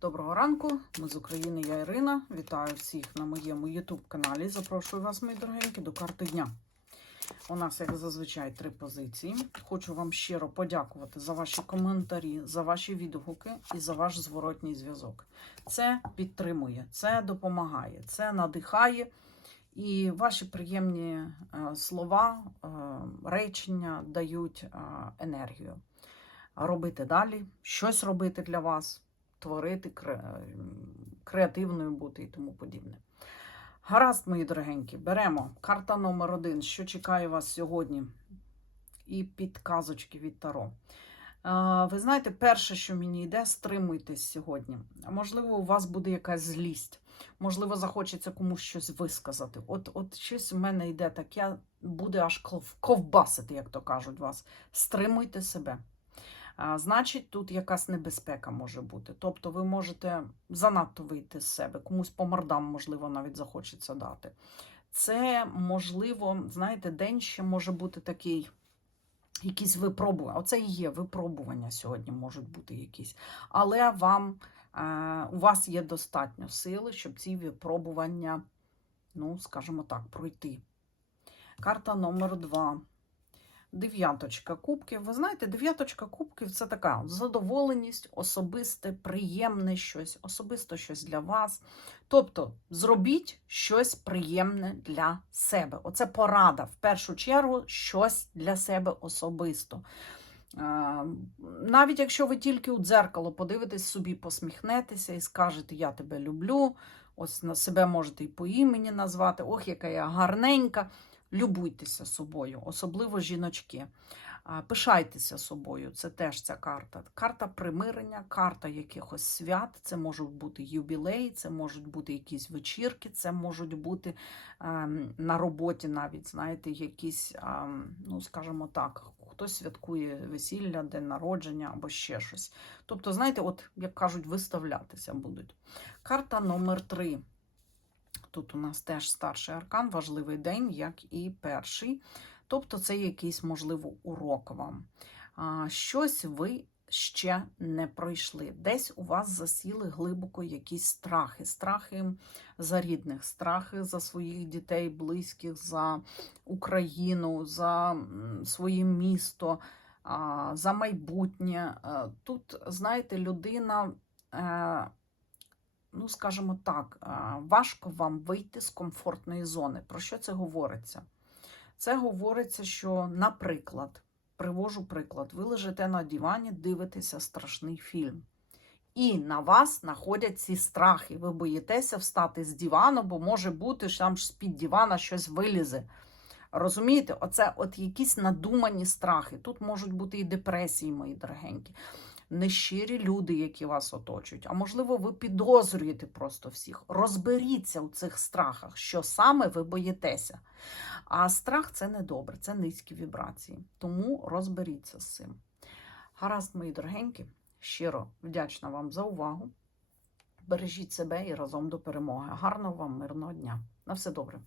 Доброго ранку, ми з України, я Ірина. Вітаю всіх на моєму YouTube каналі. Запрошую вас, мої дорогенькі, до карти дня. У нас, як зазвичай, три позиції. Хочу вам щиро подякувати за ваші коментарі, за ваші відгуки і за ваш зворотній зв'язок. Це підтримує, це допомагає, це надихає. І ваші приємні е, слова, е, речення дають е, енергію. Робити далі, щось робити для вас, творити, креативною бути і тому подібне. Гаразд, мої дорогенькі, беремо карта номер один, що чекає вас сьогодні, і підказочки від Таро. Ви знаєте, перше, що мені йде, стримуйтесь сьогодні. Можливо, у вас буде якась злість, можливо, захочеться комусь щось висказати. От, от щось в мене йде таке, буде аж ковбасити, як то кажуть вас. Стримуйте себе. Значить, тут якась небезпека може бути. Тобто ви можете занадто вийти з себе, комусь по мордам, можливо, навіть захочеться дати. Це, можливо, знаєте, день ще може бути такий, якісь випробування. Оце і є випробування сьогодні можуть бути якісь. Але вам, е, у вас є достатньо сили, щоб ці випробування, ну, скажімо так, пройти. Карта номер два. Дев'яточка кубків. Ви знаєте, дев'яточка кубків це така задоволеність, особисте, приємне щось, особисто щось для вас. Тобто, зробіть щось приємне для себе. Оце порада. В першу чергу, щось для себе особисто. Е, Навіть якщо ви тільки у дзеркало подивитесь собі, посміхнетеся і скажете Я тебе люблю, ось на себе можете і по імені назвати, ох, яка я гарненька. Любуйтеся собою, особливо жіночки. Пишайтеся собою, це теж ця карта. Карта примирення, карта якихось свят, це можуть бути юбілеї, це можуть бути якісь вечірки, це можуть бути ем, на роботі навіть, знаєте, якісь, ем, ну, скажімо так, хтось святкує весілля, день народження або ще щось. Тобто, знаєте, от, як кажуть, виставлятися будуть. Карта номер три. Тут у нас теж старший аркан, важливий день, як і перший. Тобто, це якийсь, можливо, урок вам. Щось ви ще не пройшли. Десь у вас засіли глибоко якісь страхи. Страхи за рідних, страхи за своїх дітей, близьких, за Україну, за своє місто, за майбутнє. Е, Тут, знаєте, людина. Ну, скажімо так, важко вам вийти з комфортної зони. Про що це говориться? Це говориться, що, наприклад, привожу приклад, ви лежите на дивані, дивитеся страшний фільм. І на вас находять ці страхи. Ви боїтеся встати з дивану, бо може бути, що там з-під дивана щось вилізе. Розумієте, оце от якісь надумані страхи. Тут можуть бути і депресії, мої дорогенькі нещирі люди, які вас оточують. А можливо, ви підозрюєте просто всіх. Розберіться у цих страхах, що саме ви боїтеся. А страх це не добре, це низькі вібрації. Тому розберіться з цим. Гаразд, мої дорогенькі, щиро вдячна вам за увагу. Бережіть себе і разом до перемоги. Гарного вам мирного дня. На все добре.